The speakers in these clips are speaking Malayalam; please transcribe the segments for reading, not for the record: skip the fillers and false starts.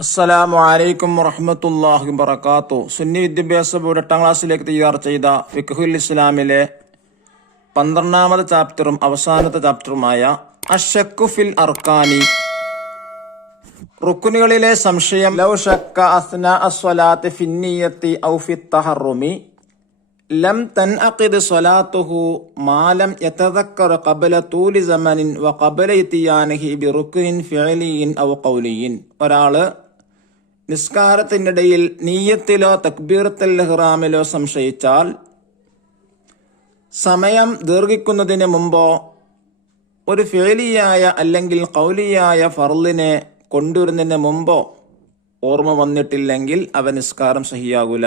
അസ്സലാമു അലൈക്കും വറഹ്മത്തുള്ളാഹി വബറകാതുഹു. സുന്നി വിദ്യാഭ്യാസ ബോർഡ് 8ാം ക്ലാസ്സിലേക്ക് തയ്യാർ ചെയ്ത ഫിഖ്ഹുൽ ഇസ്ലാമിലെ 12ാമത് ചാപ്റ്ററും അവസാനത്തെ ചാപ്റ്ററുമായ അശ്ശക്കു ഫിൽ അർക്കാനി, റുക്നുകളിലെ സംശയം. ലൗ ശക്ക അസ്നാ അസ്സലാത്തി ഫിന്നിയത്തി ഔ ഫിത് തഹറുമി ലം തൻഅഖിദ് സ്വലാത്തുഹു മാ ലം യതദക്കർ ഖബ്ല തൂലി സമനിൻ വ ഖബ്ല ഇത്തിയാനിഹി ബിറുക്നിൻ ഫിഅലിയിൻ ഔ ഖൗലിയിൻ. ഒരാള് നിസ്കാരത്തിനിടയിൽ നീയത്തിലോ തക്ബീറത്തുൽ ഇഹ്റാമിലോ സംശയിച്ചാൽ സമയം ദീർഘിക്കുന്നതിന് മുമ്പോ ഒരു ഫിഅലിയായ അല്ലെങ്കിൽ ഖൗലിയായ ഫർളിനെ കൊണ്ടുവരുന്നതിന് മുമ്പോ ഓർമ്മ വന്നിട്ടില്ലെങ്കിൽ അവൻ നിസ്കാരം സഹിയാകൂല.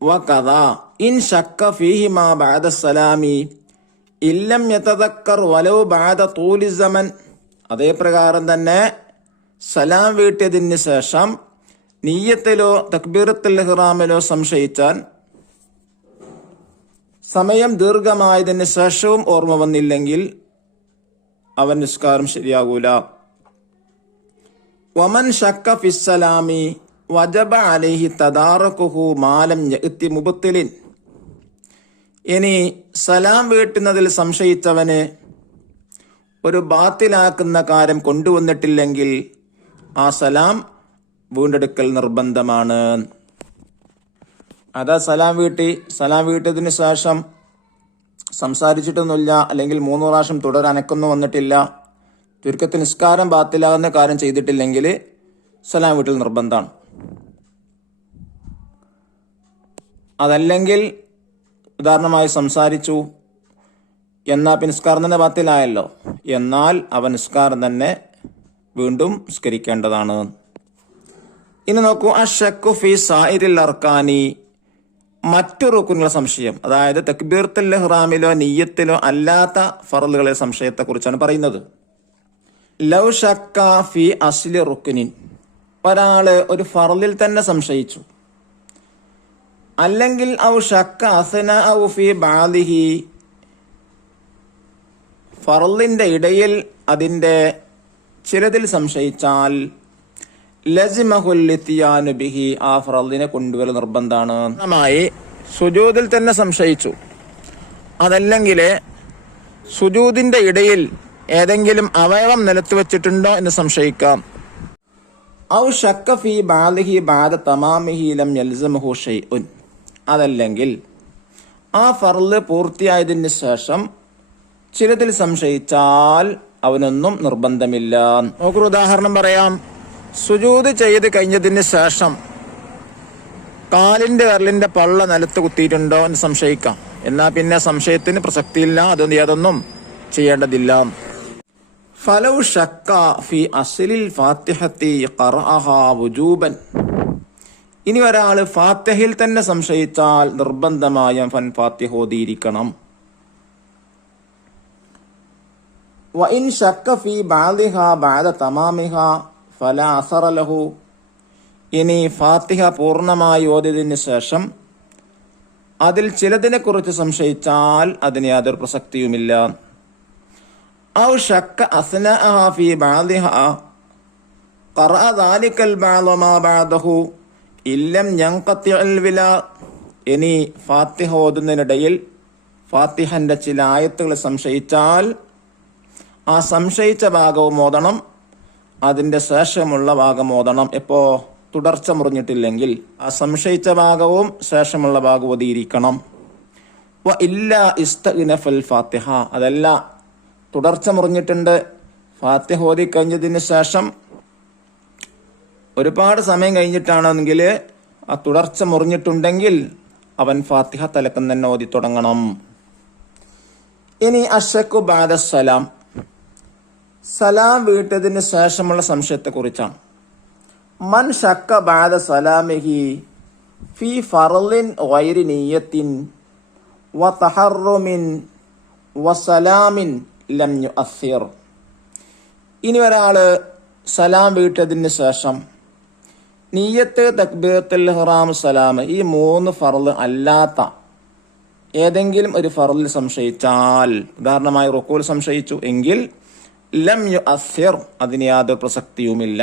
വകദാ ഇൻ ശക്ക ഫീഹിമാ ബഅദ സലാമി ഇല്ലം യതദക്കർ വലൗ ബഅദ തൂലി സമൻ. അതേ പ്രകാരം തന്നെ സലാം വീട്ടിയതിന് ശേഷം നിയ്യത്തിലോ തക്ബീറത്തുൽ ഇഹ്റാമിലോ സംശയിച്ചാൽ സമയം ദീർഘമായതിന് ശേഷവും ഓർമ്മ വന്നില്ലെങ്കിൽ അവൻ നിസ്കാരം ശരിയാകൂല. വമൻ ശക്ക ഫിസ്സലാമി വജബ അലൈഹി തദാറകുഹു മാലം യഅതി മുബ്തിലിൻ. ഇനി സലാം വീട്ടുന്നതിൽ സംശയിച്ചവന് ഒരു ബാത്തിലാക്കുന്ന കാര്യം കൊണ്ടുവന്നിട്ടില്ലെങ്കിൽ ആ സലാം വീണ്ടെടുക്കൽ നിർബന്ധമാണ്. അതാ സലാം വീട്ടിയതിനു ശേഷം സംസാരിച്ചിട്ടൊന്നുമില്ല, അല്ലെങ്കിൽ 3 പ്രാവശ്യം തുടരനക്കൊന്നും വന്നിട്ടില്ല, ചുരുക്കത്തിൽ നിസ്കാരം ബാത്തിലാകുന്ന കാര്യം ചെയ്തിട്ടില്ലെങ്കിൽ സലാം വീട്ടിൽ നിർബന്ധമാണ്. അതല്ലെങ്കിൽ ഉദാഹരണമായി സംസാരിച്ചു എന്നാൽ പിന്നെ നിസ്കാരം തന്നെ ബാത്തിലായല്ലോ, എന്നാൽ അവൻ നിസ്കാരം തന്നെ വീണ്ടും നിസ്കരിക്കേണ്ടതാണ്. ഇനി നോക്കൂ, അശ്ശക്കു ഫീ സായിരിൽ അർക്കാനി, മറ്റു റുക്നുകളുടെ സംശയം, അതായത് തക്ബീറത്തുൽ ഇഹ്റാമിലോ നിയ്യത്തിലോ അല്ലാത്ത ഫർളുകളെ സംശയത്തെക്കുറിച്ചാണ് പറയുന്നത്. ലൗ ശക്ക ഫീ അസ്ലി റുക്നിൻ, ഒരാള് ഒരു ഫർളിൽ തന്നെ സംശയിച്ചു, അല്ലെങ്കിൽ ഔ ശക്ക അസ്ന ഔ ഫീ ബഅദിഹി, ഫർളിന്റെ ഇടയിൽ അതിന്റെ ചിലതിൽ സംശയിച്ചാൽ ലസിമഹുൽ ഇത്യാനു ബിഹി, ആ ഫർളിനെ കൊണ്ടുവരൽ നിർബന്ധമാണ്. സുജൂദിൽ തന്നെ സംശയിച്ചു, അതല്ലെങ്കിൽ സുജൂദിന്റെ ഇടയിൽ ഏതെങ്കിലും അവയവം നിലത്ത് വെച്ചിട്ടുണ്ടോ എന്ന് സംശയിക്കാം. ഔ ശക്ക ഫീ ബഅദിഹി ബഅദ തമാമിഹി ലം യൽസമഹു ഷൈഉൻ, അതല്ലെങ്കിൽ ആ ഫർള് പൂർത്തിയായതിന് ശേഷം ചിലതിൽ സംശയിച്ചാൽ അവനൊന്നും നിർബന്ധമില്ല. നമുക്കൊരു ഉദാഹരണം പറയാം. സുജൂദ് ചെയ്ത് കഴിഞ്ഞതിന് ശേഷം കാലിന്റെ വിരലിന്റെ പള്ള നിലത്ത് കുത്തിയിട്ടുണ്ടോ എന്ന് സംശയിക്കാം. എന്നാൽ പിന്നെ സംശയത്തിന് പ്രസക്തിയില്ല, അതൊന്നും ചെയ്യേണ്ടതില്ല. ഫലൗ ശക്ക ഫീ അസ്ലിൽ ഫാത്തിഹത്തി ഖറഅഹാ വുജൂബൻ, ഇനി ഒരാള് ഫാത്തിഹയിൽ തന്നെ സംശയിച്ചാൽ നിർബന്ധമായും ഫാത്തിഹ ഓതിയിരിക്കണം. വഇൻ ശക്ക ഫീ ബഅദിഹാ ബഅദ തമാമിഹാ ഫലാ അസറ ലഹു, ഇനി ഫാത്തിഹ പൂർണ്ണമായി ഓതിയതിനു ശേഷം അതിൽ ചിലതിനെ കുറിച്ച് സംശയിച്ചാൽ അതിന് യാതൊരു പ്രസക്തിയുമില്ല. ഔ ശക്ക അസ്നഅഹാ ഫീ ബഅദിഹാ ഖറഅ ദാലികൽ ബഅദ മാ ബഅദഹു ഇല്ലം യൻഖതിഉൽ വിലാ, ഇനി ഫാത്തിഹ ഓതുന്നതിനിടയിൽ ഫാത്തിഹന്റെ ചില ആയത്തുകൾ സംശയിച്ചാൽ ആ സംശയിച്ച ഭാഗവും ഓതണം, അതിന്റെ ശേഷമുള്ള ഭാഗം ഓതണം. എപ്പോ തുടർച്ച മുറിഞ്ഞിട്ടില്ലെങ്കിൽ ആ സംശയിച്ച ഭാഗവും ശേഷമുള്ള ഭാഗം ഓതിയിരിക്കണം. വ ഇല്ലാ ഇസ്തഗ്നഫൽ ഫാത്തിഹ, അതല്ല തുടർച്ച മുറിഞ്ഞിട്ടുണ്ട്, ഫാത്തിഹ ഓതി കഴിഞ്ഞതിന് ശേഷം ഒരുപാട് സമയം കഴിഞ്ഞിട്ടാണെങ്കിൽ ആ തുടർച്ച മുറിഞ്ഞിട്ടുണ്ടെങ്കിൽ അവൻ ഫാത്തിഹ തലക്കം തന്നെ ഓതി തുടങ്ങണം. ഇനി അശ്ശക്കു ബഅദ സലാം, സലാം വീട്ടതിന് ശേഷമുള്ള സംശയത്തെ കുറിച്ചാണ്. മൻ ശക്ക ബഅദ സലാമിഹി ഫീ ഫർളിൻ ഗൈരി നിയ്യത്തിൻ വ തഹറുമിൻ വ സലാമിൻ ലം യുഅസ്സിർ, ഇനി ഒരാള് സലാം വീട്ടതിന് ശേഷം നിയ്യത്ത് തക്ബീറത്തുൽ ഇഹ്റാം സലാം ഈ 3 ഫർള് അല്ലാത്ത ഏതെങ്കിലും ഒരു ഫർളിൽ സംശയിച്ചാൽ, ഉദാഹരണമായി റുക്കൂൽ സംശയിച്ചു എങ്കിൽ ലം യുഅസ്സിർ, അതിന് യാതൊരു പ്രസക്തിയുമില്ല.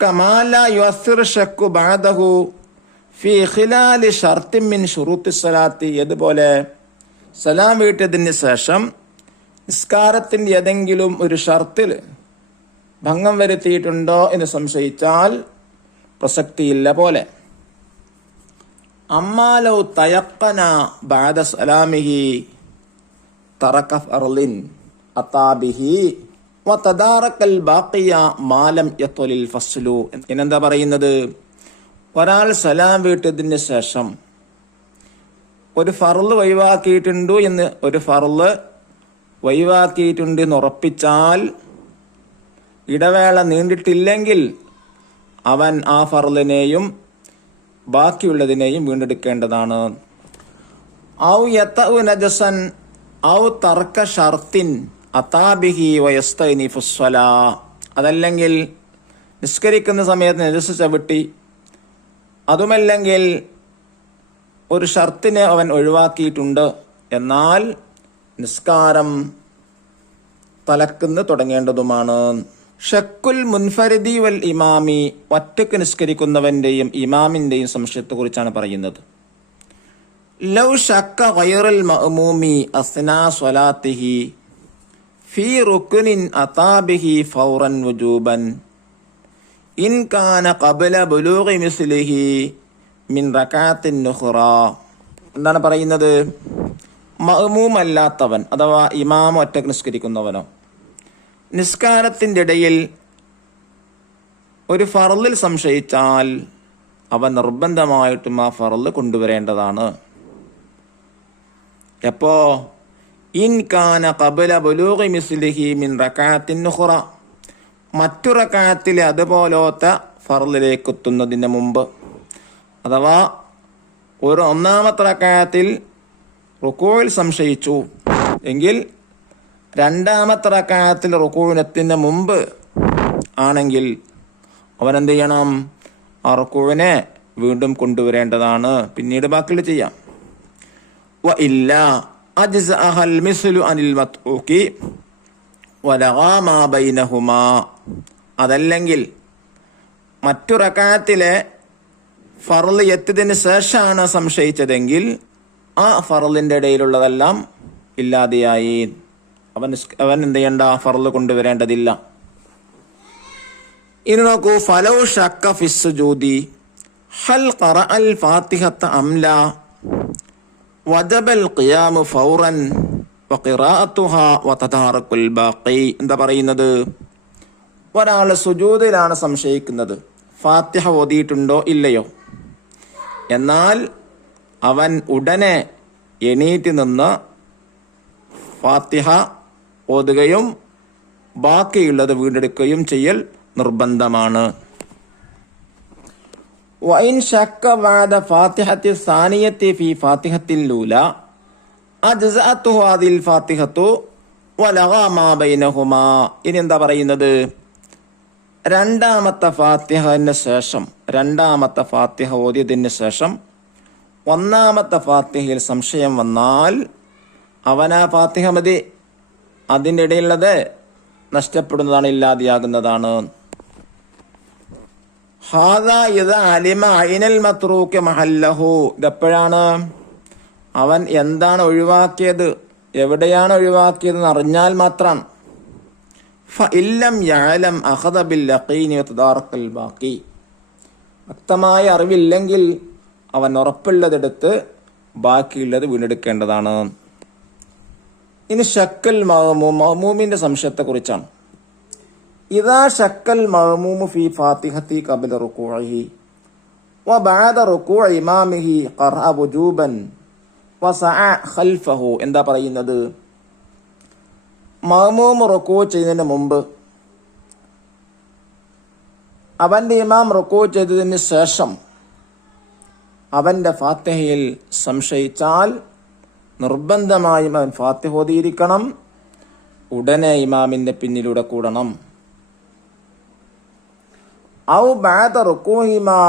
കമാല യുഅസ്സിർ ഷക്കു ബഅദഹു ഫി ഖിലാലി ഷർത്തിൻ മിൻ ശുറൂത്തി സ്വലാത്തി, അതുപോലെ സലാം വീട്ടിയതിന് ശേഷം നിസ്കാരത്തിൻ്റെ ഏതെങ്കിലും ഒരു ഷർത്തിൽ ഭംഗം വരുത്തിയിട്ടുണ്ടോ എന്ന് സംശയിച്ചാൽ പ്രസക്തിയില്ല പോലെ. അമ്മാലൗ തയഖന ബഅദ സലാമിഹി തറക ഫർളിൻ അതാബിഹി വതദാറകൽ ബാഖിയ മാലം യത്വലിൽ ഫസ്ലു. എന്നെന്താ പറയുന്നത്? ഒരാൾ സലാം വീട്ടിയതിന് ശേഷം ഒരു ഫർള് ഒഴിവാക്കിയിട്ടുണ്ട് എന്ന് ഉറപ്പിച്ചാൽ, ഇടവേള നീണ്ടിട്ടില്ലെങ്കിൽ അവൻ ആ ഫർളിനെയും ബാക്കിയുള്ളതിനെയും വീണ്ടെടുക്കേണ്ടതാണ്. ഔ യതഉ നജസൻ ഔ തർക ഷർത്തിൻ അതാബിഹി വയസ്തൈനിഫു സ്വലാ, അതല്ലെങ്കിൽ നിസ്കരിക്കുന്ന സമയത്ത് നജസ് ചവിട്ടി, അതുമല്ലെങ്കിൽ ഒരു ഷർത്തിനെ അവൻ ഒഴിവാക്കിയിട്ടുണ്ട്, എന്നാൽ നിസ്കാരം തലക്കുന്ന് തുടങ്ങേണ്ടതുമാണ്. ഷക്കുൽ മുൻഫരിദി വൽ ഇമാമി, ഒറ്റക്ക് നിസ്കരിക്കുന്നവന്റെയും ഇമാമിന്റെയും സംശയത്തെക്കുറിച്ചാണ് പറയുന്നത്. ലൗ ഷക്ക ഗൈറുൽ മഅ്മൂമി അസ്നാ സ്വലാത്തിഹി ഫീ റുക്നിൻ അതാബിഹി ഫൗറൻ വുജൂബൻ ഇൻ കാന ഖബ്ല ബുലൂഗി മിസ്ലിഹി മിൻ റകഅത്തിൻ ഉഖ്റ. എന്താണ് പറയുന്നത്? മഅ്മൂം അല്ലാത്തവൻ അഥവാ ഇമാം ഒറ്റക്ക് നിസ്കരിക്കുന്നവനോ നിസ്കാരത്തിൻ്റെ ഇടയിൽ ഒരു ഫർളിൽ സംശയിച്ചാൽ അവൻ നിർബന്ധമായിട്ടും ആ ഫർള് കൊണ്ടുവരേണ്ടതാണ്. എപ്പോ? ഇൻ കാന ഖബ്ല ബുലൂഗി മിസ്ലിഹി മിൻ റകഅത്തിൻ ഉഖ്റ, മറ്റു റകഅത്തിലെ അതുപോലത്തെ ഫർളിലേക്ക് എത്തുന്നതിന് മുമ്പ്. അഥവാ ഒരു ഒന്നാമത്തെ റകഅത്തിൽ റുകൂഇൽ സംശയിച്ചു എങ്കിൽ രണ്ടാമത്തെ റകഅത്തിൽ റുകൂഇനെത്തുന്നതിന് മുമ്പ് ആണെങ്കിൽ അവൻ എന്ത് ചെയ്യണം? ആ റുകൂഇനെ വീണ്ടും കൊണ്ടുവരേണ്ടതാണ്. പിന്നീട് ബാക്കിയുള്ള ചെയ്യാം. വ ഇല്ല അജ്സഅഹൽ മിസ്ലു അനിൽ മത്ഊഖി വലഗാ മാ ബൈനഹുമാ, അതല്ലെങ്കിൽ മറ്റു റകഅത്തിലെ ഫർള് എത്തിയതിന് ശേഷമാണ് സംശയിച്ചതെങ്കിൽ ആ ഫർളിന്റെ ഇടയിലുള്ളതെല്ലാം ഇല്ലാതെയായി. അവൻ എന്ത് ചെയ്യണ്ട? ഫർള് കൊണ്ടുവരേണ്ടതില്ല. ഇനി നോക്കൂ, ഫലൗ ഷക്ക ഫിസ് സുജൂദി ഹൽ ഖറഅൽ ഫാത്തിഹത അം ലാ വജബൽ ഖിയാമു ഫൗറൻ വഖിറാഅതുഹാ വതദാറകുൽ ബാഖി. എന്താ പറയുന്നത്? ഒരാൾ സുജൂദിലാണ് സംശയിക്കുന്നത്, ഫാത്തിഹ ഓതിയിട്ടുണ്ടോ ഇല്ലയോ. എന്നാൽ അവൻ ഉടനെ എണീറ്റ് നിന്ന് ഫാത്തിഹ ഓതുകയും ബാക്കിയുള്ളത് വീണ്ടെടുക്കുകയും ചെയ്യൽ നിർബന്ധമാണ്. വഇൻ ശക്ക ബഅദ ഫാത്തിഹത്തി സാനിയത്തി ഫീ ഫാത്തിഹത്തിൽ ലൂല അജ്സഅതുഹു ഹാദിൽ ഫാത്തിഹത്തു വലഗാ മാ ബൈനഹുമാ. ഇനി എന്താ പറയുന്നത്? രണ്ടാമത്തെ ഫാത്തിഹ ഓതിയതിന് ശേഷം ഒന്നാമത്തെ ഫാത്തിഹയിൽ സംശയം വന്നാൽ അവനാ ഫാത്തിഹ മതി, അതിൻ്റെ ഇടയിലുള്ളത് നഷ്ടപ്പെടുന്നതാണ്, ഇല്ലാതെയാകുന്നതാണ്. ഹാദാ ഇദാ അലിമ ഐനൽ മത്റൂക മഹല്ലഹു. ഇതെപ്പോഴാണ്? അവൻ എന്താണ് ഒഴിവാക്കിയത്, എവിടെയാണ് ഒഴിവാക്കിയതെന്ന് അറിഞ്ഞാൽ മാത്രം. ഫഇല്ലം യഅലം അഖദ ബിൽ യഖീനി വതദാറകൽ ബാഖി. വ്യക്തമായ അറിവില്ലെങ്കിൽ അവൻ ഉറപ്പുള്ളതെടുത്ത് ബാക്കിയുള്ളത് വീണ്ടെടുക്കേണ്ടതാണ്. ഇനി ഷക്കൽ മഅ്മൂമിന്റെ സംശയത്തെക്കുറിച്ചാണ്. ഇദാ ഷക്കൽ മഅ്മൂമു ഫീ ഫാത്തിഹത്തി ഖബ്ല റുകൂഇഹി വബഅദ റുകൂഇ ഇമാമിഹി ഖറഅ വുജൂബൻ വസഅ ഖൽഫഹു. എന്താ പറയുന്നത്? മഅ്മൂം റുകൂ ചെയ്യുന്നതിന് മുമ്പ് അവന്റെ ഇമാം റുകൂ ചെയ്തതിന് ശേഷം അവന്റെ ഫാത്തിഹയിൽ സംശയിച്ചാൽ നിർബന്ധമായും അവൻ ഫാത്തിഹ ഓതിയിരിക്കണം, ഉടനെ ഇമാമിന്റെ പിന്നിലൂടെ കൂടണം. ഔ ബഅദ റുകൂഹിമാ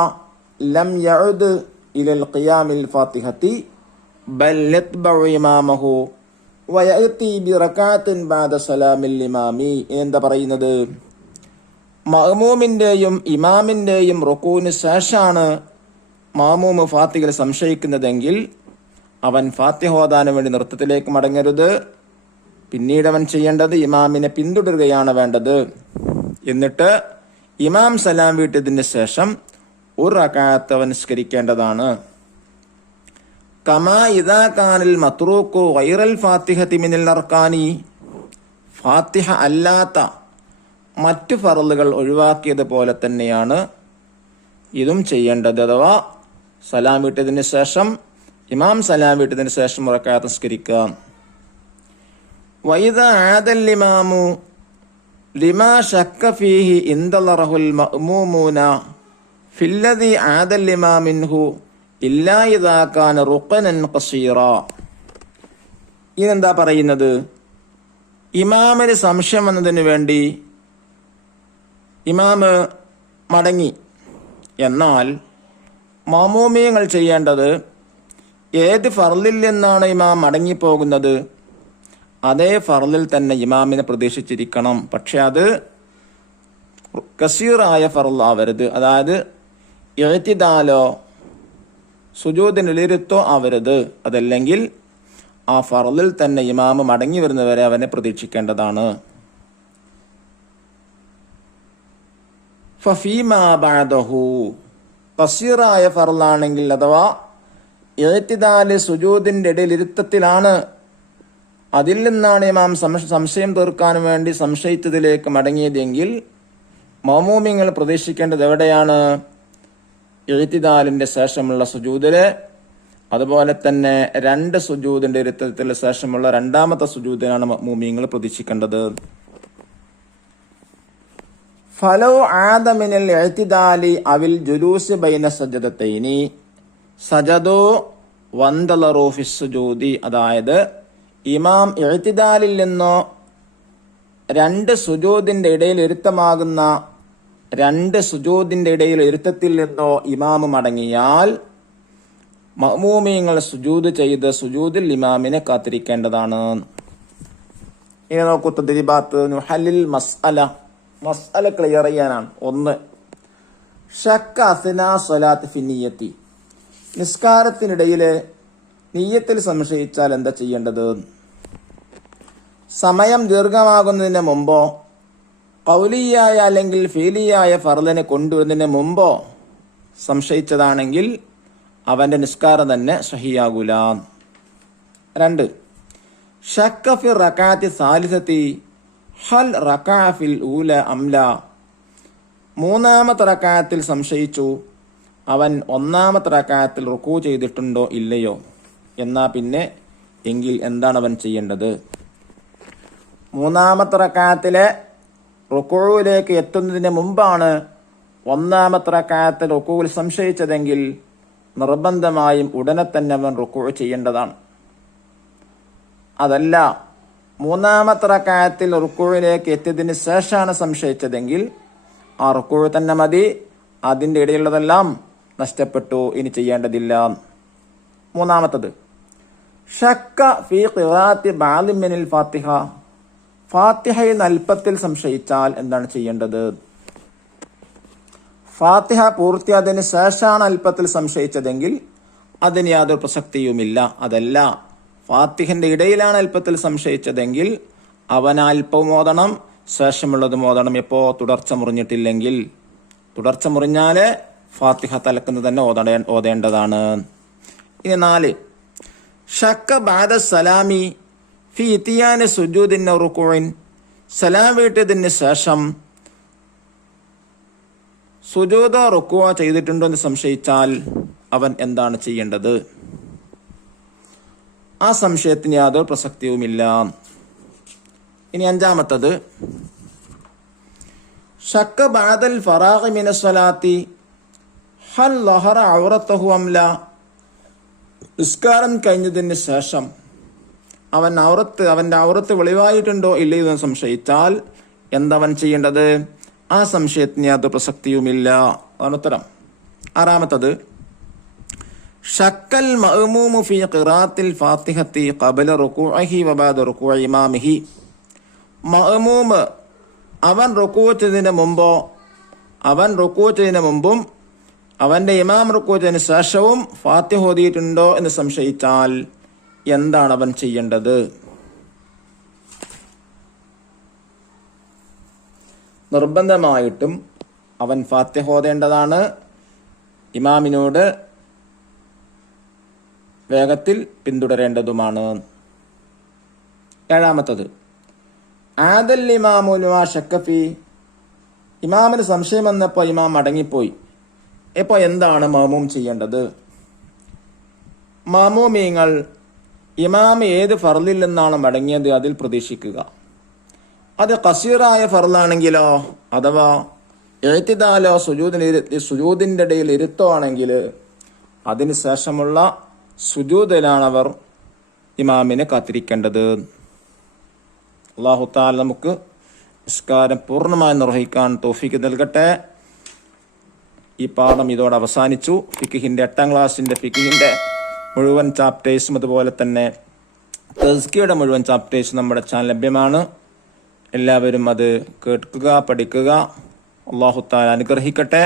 ലം യഉദ് ഇലൽ ഖിയാമിൽ ഫാത്തിഹത്തി ബൽ യത്ബഉ ഇമാമഹു വയഅതി ബിറകഅത്തിൻ ബഅദ സലാമിൽ ഇമാമി. എന്താ പറയുന്നത്? മഅ്മൂമിൻ്റെയും ഇമാമിൻ്റെയും റുക്കൂവിന് ശേഷമാണ് മഅ്മൂം ഫാത്തിഹയിൽ സംശയിക്കുന്നതെങ്കിൽ അവൻ ഫാത്തിഹ ഓതാൻ വേണ്ടി നൃത്തത്തിലേക്ക് മടങ്ങരുത്. പിന്നീട് അവൻ ചെയ്യേണ്ടത് ഇമാമിനെ പിന്തുടരുകയാണ് വേണ്ടത്. എന്നിട്ട് ഇമാം സലാം വീട്ടിയതിന് ശേഷം ഒരു റക്അത്ത് അവൻ നിസ്കരിക്കേണ്ടതാണ്. കമാ ഇദാ കാനൽ മത്റൂഖു ഗൈറൽ ഫാത്തിഹതി മിനൽ അർക്കാനി, ഫാത്തിഹ അല്ലാത്ത മറ്റു ഫർളുകൾ ഒഴിവാക്കിയതുപോലെ തന്നെയാണ് ഇതും ചെയ്യേണ്ടത്. അഥവാ സലാം വീട്ടിയതിന് ശേഷം ഇമാം സലാം വീട്ടിയതിന് ശേഷം റക്അത്ത് നിസ്കരിക്കുക. വഇദാ ആദൽ ഇമാമു ലിമാ ശക്ക ഫീഹി ഇൻദലറഹുൽ മഅ്മൂമൂന ഫില്ലദി ആദൽ ഇമാം മിൻഹു ഇല്ലാ ഇദാ കാന റുഖനൻ ഖസീറ. ഇതെന്താ പറയുന്നത്? ഇമാമിന് സംശയം വന്നതിന് വേണ്ടി ഇമാമ് മടങ്ങി. എന്നാൽ മഅ്മൂമിയങ്ങൾ ചെയ്യേണ്ടത് ഏത് ഫർളിൽ നിന്നാണ് ഇമാം മടങ്ങിപ്പോകുന്നത് അതേ ഫർളിൽ തന്നെ ഇമാമിനെ പ്രതീക്ഷിച്ചിരിക്കണം. പക്ഷെ അത് കസീറായ ഫർളാവരുത്. അതായത് ഇഅ്തിദാലോ സുജൂദിനിലിരുത്തോ ആവരുത്. അതല്ലെങ്കിൽ ആ ഫർളിൽ തന്നെ ഇമാമ് മടങ്ങി വരുന്നവരെ അവനെ പ്രതീക്ഷിക്കേണ്ടതാണ്. ഫഫീമാ ബഅദഹു, കസീറായ ഫർളാണെങ്കിൽ അഥവാ ഇഅ്തിദാല് സുജൂദിന്റെ ഇടയിൽ ഇരുത്തത്തിലാണ്, അതിൽ നിന്നാണ് ഇമാം സംശയം തീർക്കാൻ വേണ്ടി സംശയിച്ചതിലേക്ക് മടങ്ങിയതെങ്കിൽ മഅ്മൂമിങ്ങൾ പ്രതീക്ഷിക്കേണ്ടത് എവിടെയാണ്? ഇഅ്തിദാലിന്റെ ശേഷമുള്ള സുജൂദില്. അതുപോലെ തന്നെ 2 സുജൂദിന്റെ ഇരുത്തത്തിന് ശേഷമുള്ള രണ്ടാമത്തെ സുജൂദിനാണ് മഅ്മൂമിങ്ങൾ പ്രതീക്ഷിക്കേണ്ടത്. ഫലോ ആദ മിനൽ ഇഅ്തിദാലി അവിൽ ജുലൂസ് ബൈന സജദതൈനി സജദു വന്തലറു ഫിസ് സുജൂദി. അതായത് ഇമാം ഇഅ്തിദാലിൽ നിന്നോ 2 സുജൂദിന്റെ ഇടയിൽ ഇരുത്തമാകുന്ന 2 സുജൂദിന്റെ ഇടയിൽ ഇരുത്തത്തിൽ നിന്നോ ഇമാമ് മടങ്ങിയാൽ മഅ്മൂമിയങ്ങൾ സുജൂദ് ചെയ്ത് സുജൂദിൽ ഇമാമിനെ കാത്തിരിക്കേണ്ടതാണ്. ഇനി നോക്കൂ തദ്രീബാത്ത്. നുഹല്ലിൽ മസ്അല ക്ലിയർ ചെയ്യാനാണ്. 1. ഷക്ക അസ്നാ സ്വലാത്ത് ഫി നിയ്യത്തി, നിസ്കാരത്തിനിടയില് നിയ്യത്തിൽ സംശയിച്ചാൽ എന്താ ചെയ്യേണ്ടത്? സമയം ദീർഘമാകുന്നതിന് മുമ്പോ ഖൗലിയായ അല്ലെങ്കിൽ ഫീലിയായ ഫർളിനെ കൊണ്ടുവരുന്നതിന് മുമ്പോ സംശയിച്ചതാണെങ്കിൽ അവന്റെ നിസ്കാരം തന്നെ സഹിയാകൂല. 2. ഷക്ക ഫി റകഅത്തി സാലിസത്തി ഹൽ റകഅ ഫിൽ ഊല അംല, 3ാമത്തെ റകഅത്തിൽ സംശയിച്ചു അവൻ 1ാമത്തെ റകഅത്തിൽ റുകൂ ചെയ്തിട്ടുണ്ടോ ഇല്ലയോ. എന്നാ പിന്നെ എങ്കിൽ എന്താണ് അവൻ ചെയ്യേണ്ടത്? 3ാമത്തെ റകഅത്തിലെ റുകൂയിലേക്ക് എത്തുന്നതിന് മുമ്പാണ് 1ാമത്തെ റകഅത്തിൽ റുകൂയിൽ സംശയിച്ചതെങ്കിൽ നിർബന്ധമായും ഉടനെ തന്നെ അവൻ റുകൂ ചെയ്യേണ്ടതാണ്. അതല്ല 3ാമത്തെ റകഅത്തിൽ റുകൂയിലേക്ക് എത്തിയതിന് ശേഷമാണ് സംശയിച്ചതെങ്കിൽ ആ റുകൂ തന്നെ മതി. അതിൻ്റെ ഇടയിലുള്ളതെല്ലാം നഷ്ടപ്പെട്ടു, ഇനി ചെയ്യേണ്ടതില്ല. 3ാമത്തത് ഷക്ക ഫീ ഖിറാഅത്തി ബഅദി മിനൽ ഫാത്തിഹ, ഫാത്തിഹയിൽ അല്പത്തിൽ സംശയിച്ചാൽ എന്താണ് ചെയ്യേണ്ടത്? ഫാത്തിഹ പൂർത്തിയായതിനു ശേഷമാണ് അല്പത്തിൽ സംശയിച്ചതെങ്കിൽ അതിന് യാതൊരു പ്രസക്തിയുമില്ല. അതല്ല ഫാത്തിഹന്റെ ഇടയിലാണ് അല്പത്തിൽ സംശയിച്ചതെങ്കിൽ അവൻ അല്പവും ഓതണം, ശേഷമുള്ളതും ഓതണം. എപ്പോ? തുടർച്ച മുറിഞ്ഞിട്ടില്ലെങ്കിൽ. തുടർച്ച മുറിഞ്ഞാല് ഫാത്തിഹ തലക്കുന്നത് തന്നെ ഓതേണ്ടതാണ്. ഇനി 4. ഷക്ക ബഅദ സലാമി ഫി ഇത്തിയാനി സുജൂദിൻ റുകൂഇൻ, സലാം വീട്ടിയതിന് ശേഷം സുജൂദോ റുകൂഅ ചെയ്തിട്ടുണ്ടോ എന്ന് സംശയിച്ചാൽ അവൻ എന്താണ് ചെയ്യേണ്ടത്? ആ സംശയത്തിന് യാതൊരു പ്രസക്തിയുമില്ല. ഇനി 5ാമത്തത് ഷക്ക ബഅദൽ ഫറാഗി മിനസ് സ്വലാത്തി ഹൽ ലഹറ ഔറത്തഹു അംല, നിസ്കാരം കഴിഞ്ഞതിന് ശേഷം അവന്റെ ഔറത്ത് വെളിവായിട്ടുണ്ടോ ഇല്ലയോ എന്ന് സംശയിച്ചാൽ എന്തവൻ ചെയ്യേണ്ടത്? ആ സംശയത്തിന് യാതൊരു പ്രസക്തിയുമില്ല. അതാണ് ഉത്തരം. 6ാമത്തത് ഷക്കൽ മഅ്മൂമു ഫീ ഖിറാഅത്തിൽ ഫാത്തിഹത്തി ഖബല റുകൂഇഹി വബഅദ റുകൂഇ ഇമാമിഹി, മഅ്മൂം അവൻ റുകൂ ചെയ്തതിന് മുമ്പോ അവൻ റുക്കൂ ചെയ്യുന്നതിന് മുമ്പും അവൻ്റെ ഇമാം റുക്കൂ ചെയ്യുന്നതിന് ശേഷവും ഫാത്തിഹ ഓതിയിട്ടുണ്ടോ എന്ന് സംശയിച്ചാൽ എന്താണ് അവൻ ചെയ്യേണ്ടത്? നിർബന്ധമായിട്ടും അവൻ ഫാത്തിഹ ഓതേണ്ടതാണ്. ഇമാമിനോട് വേഗത്തിൽ പിന്തുടരേണ്ടതുമാണ്. ഏഴാമത്തത്, ആദൽ ഇമാമുലുമാ ഷക്കഫി, ഇമാമിന് സംശയം വന്നപ്പോൾ ഇമാം മടങ്ങിപ്പോയി. ഇപ്പോൾ എന്താണ് മാമൂം ചെയ്യേണ്ടത്? മാമൂമിങ്ങൾ ഇമാം ഏത് ഫർളിൽ നിന്നാണ് മടങ്ങിയത് അതിൽ പ്രതീക്ഷിക്കുക. അത് ഖസീറായ ഫർളാണെങ്കിലോ അഥവാ എഴുത്തിദാലോ സുജൂദിൻ്റെ ഇടയിൽ ഇരുത്തോ ആണെങ്കിൽ അതിന് ശേഷമുള്ള സുജൂദിലാണ് അവർ ഇമാമിനെ കാത്തിരിക്കേണ്ടത്. അല്ലാഹു തആല നമുക്ക് നിസ്കാരം പൂർണ്ണമായി നിർവഹിക്കാൻ തൗഫീഖ് നൽകട്ടെ. ഈ പാഠം ഇതോടെ അവസാനിച്ചു. ഫിഖിന്റെ 8ാം ക്ലാസ്സിന്റെ ഫിഖിന്റെ മുഴുവൻ ചാപ്റ്റേഴ്സും അതുപോലെ തന്നെ തസ്കിയുടെ മുഴുവൻ ചാപ്റ്റേഴ്സും നമ്മുടെ ചാനൽ ലഭ്യമാണ്. എല്ലാവരും അത് കേൾക്കുക, പഠിക്കുക. അല്ലാഹു തആല അനുഗ്രഹിക്കട്ടെ.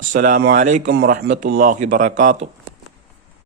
അസ്സലാമു അലൈക്കും വറഹ്മത്തുള്ളാഹി വബറകാതുഹു.